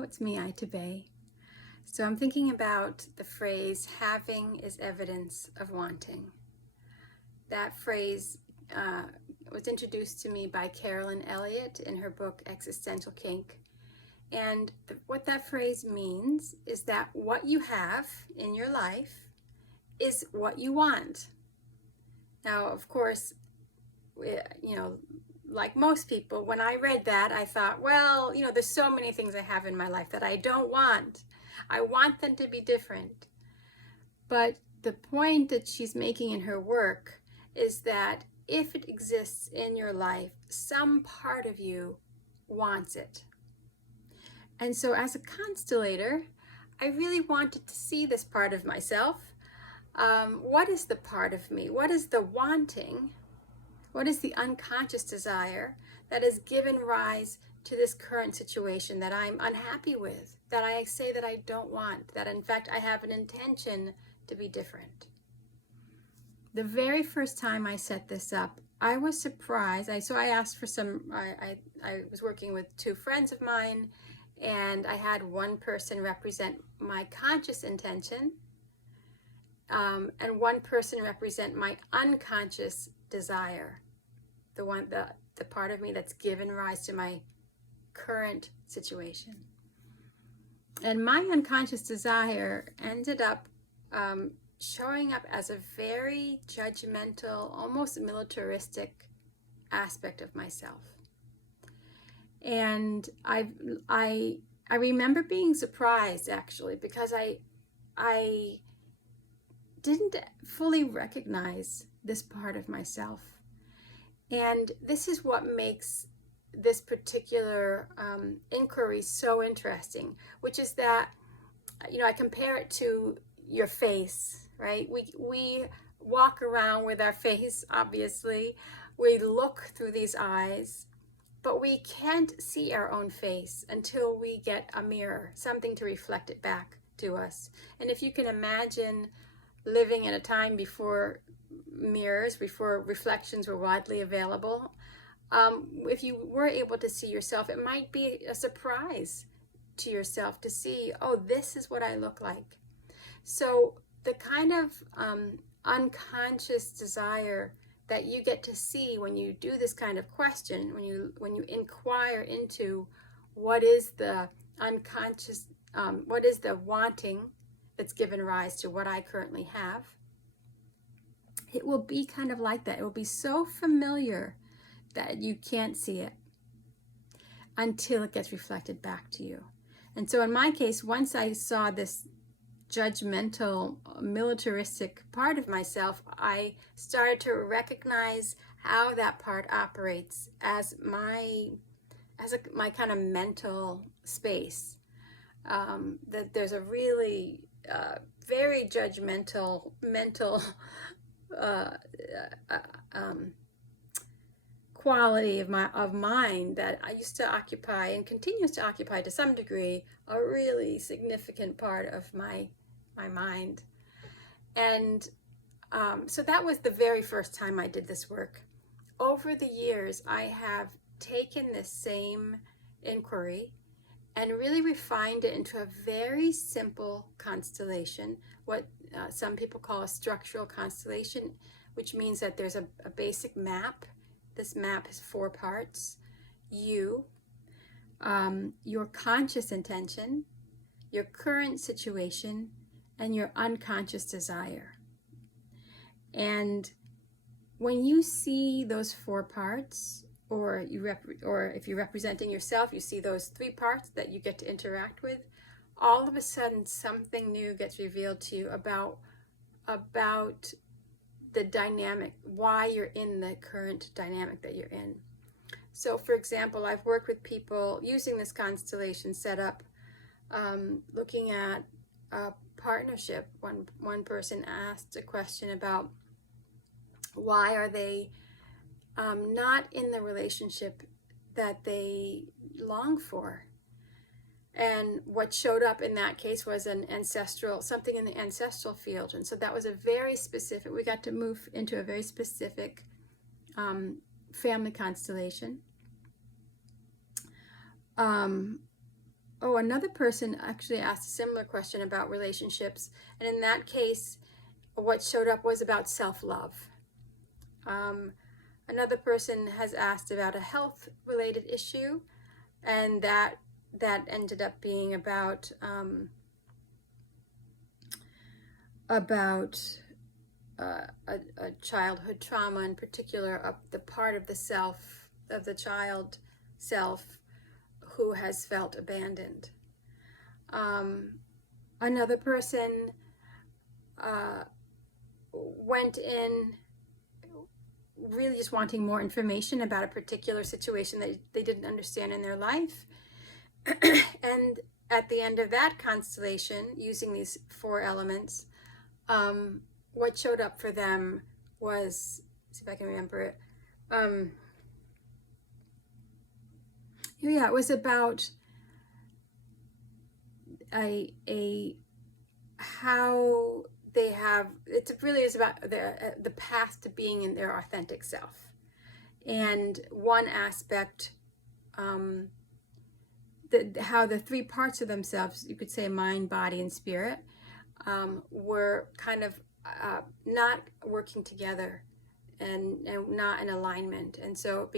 Hello, it's me, Ita Bay. So I'm thinking about the phrase, having is evidence of wanting. That phrase was introduced to me by Carolyn Elliot in her book, Existential Kink. And what that phrase means is that what you have in your life is what you want. Now, of course, like most people, when I read that, I thought, well, there's so many things I have in my life that I don't want. I want them to be different. But the point that she's making in her work is that if it exists in your life, some part of you wants it. And so as a constellator, I really wanted to see this part of myself. What is the part of me? What is the wanting? What is the unconscious desire that has given rise to this current situation that I'm unhappy with, that I say that I don't want, that in fact I have an intention to be different? The very first time I set this up, I was surprised. I asked for I was working with two friends of mine, and I had one person represent my conscious intention, and one person represent my unconscious desire, the part of me that's given rise to my current situation. And my unconscious desire ended up showing up as a very judgmental, almost militaristic aspect of myself. And I remember being surprised, actually, because I didn't fully recognize this part of myself. And this is what makes this particular inquiry so interesting, which is that, I compare it to your face, right? We walk around with our face, obviously. We look through these eyes, but we can't see our own face until we get a mirror, something to reflect it back to us. And if you can imagine living in a time before mirrors, before reflections were widely available, if you were able to see yourself, it might be a surprise to yourself to see, oh, this is what I look like. So the kind of unconscious desire that you get to see when you do this kind of question, when you inquire into what is the unconscious, what is the wanting that's given rise to what I currently have, it will be kind of like that. It will be so familiar that you can't see it until it gets reflected back to you. And so in my case, once I saw this judgmental, militaristic part of myself, I started to recognize how that part operates as my kind of mental space. That there's a really very judgmental mental quality of mine that I used to occupy and continues to occupy to some degree a really significant part of my mind. And so that was the very first time I did this work. Over the years, I have taken this same inquiry and really refined it into a very simple constellation, what some people call a structural constellation, which means that there's a basic map. This map has 4 parts: you, your conscious intention, your current situation, and your unconscious desire. And when you see those 4 parts, or if you're representing yourself, you see those 3 parts that you get to interact with, all of a sudden something new gets revealed to you about the dynamic, why you're in the current dynamic that you're in. So for example, I've worked with people using this constellation setup, looking at a partnership. One person asked a question about why are they not in the relationship that they long for. And what showed up in that case was something in the ancestral field. And so that was a very specific, we got to move into a very specific family constellation. Oh, another person actually asked a similar question about relationships, and in that case, what showed up was about self-love. Another person has asked about a health-related issue, and that ended up being about a childhood trauma, in particular, the part of the self, of the child self, who has felt abandoned. Another person went in really just wanting more information about a particular situation that they didn't understand in their life. And at the end of that constellation, using these 4 elements, what showed up for them was, see if I can remember it. It was about how they have, it really is about the path to being in their authentic self. And one aspect, how the 3 parts of themselves, you could say mind, body, and spirit, were kind of not working together and not in alignment. And so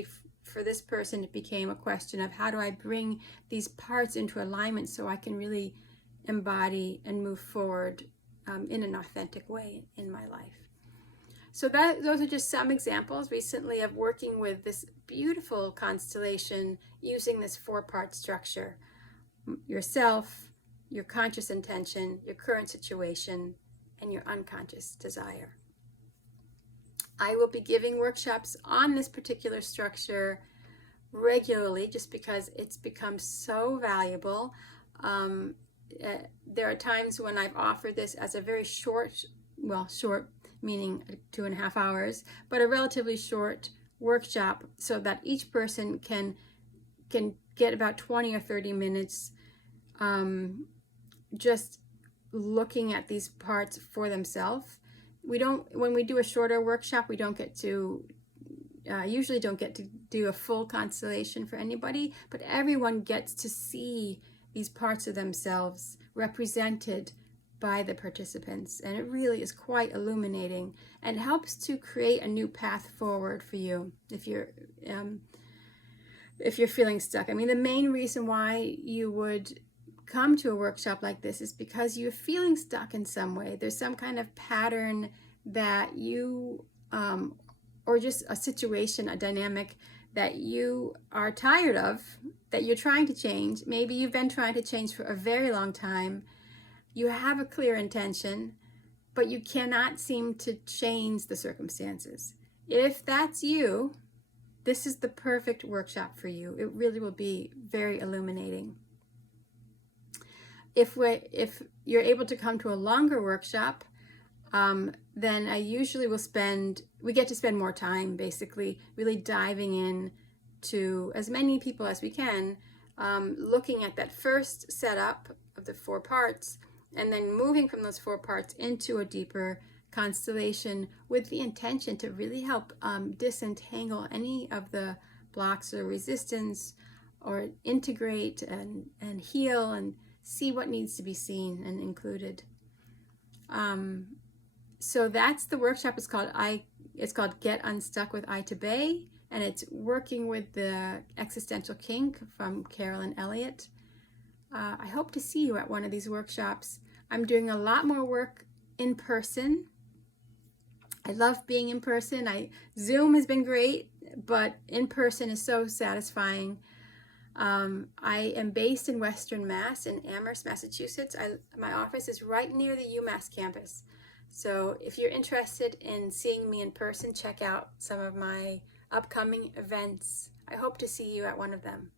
for this person, it became a question of, how do I bring these parts into alignment so I can really embody and move forward in an authentic way in my life. So those are just some examples recently of working with this beautiful constellation using this 4-part structure: yourself, your conscious intention, your current situation, and your unconscious desire. I will be giving workshops on this particular structure regularly, just because it's become so valuable. There are times when I've offered this as a very short meaning 2.5 hours, but a relatively short workshop, so that each person can get about 20 or 30 minutes just looking at these parts for themselves. When we do a shorter workshop, we don't get to usually don't get to do a full constellation for anybody, but everyone gets to see these parts of themselves represented by the participants, and it really is quite illuminating and helps to create a new path forward for you if you're feeling stuck. I mean, the main reason why you would come to a workshop like this is because you're feeling stuck in some way. There's some kind of pattern that you or just a situation, a dynamic that you are tired of, that you're trying to change. Maybe you've been trying to change for a very long time. You have a clear intention, but you cannot seem to change the circumstances. If that's you, this is the perfect workshop for you. It really will be very illuminating. If you're able to come to a longer workshop, then I usually we get to spend more time basically really diving in to as many people as we can, looking at that first setup of the 4 parts, and then moving from those 4 parts into a deeper constellation with the intention to really help disentangle any of the blocks or resistance, or integrate and heal and see what needs to be seen and included. So that's the workshop. It's called Get Unstuck with I to Bay, and it's working with the Existential Kink from Carolyn Elliot. I hope to see you at one of these workshops. I'm doing a lot more work in person. I love being in person. Zoom has been great, but in person is so satisfying. I am based in Western Mass, in Amherst, Massachusetts. My office is right near the UMass campus. So if you're interested in seeing me in person, check out some of my upcoming events. I hope to see you at one of them.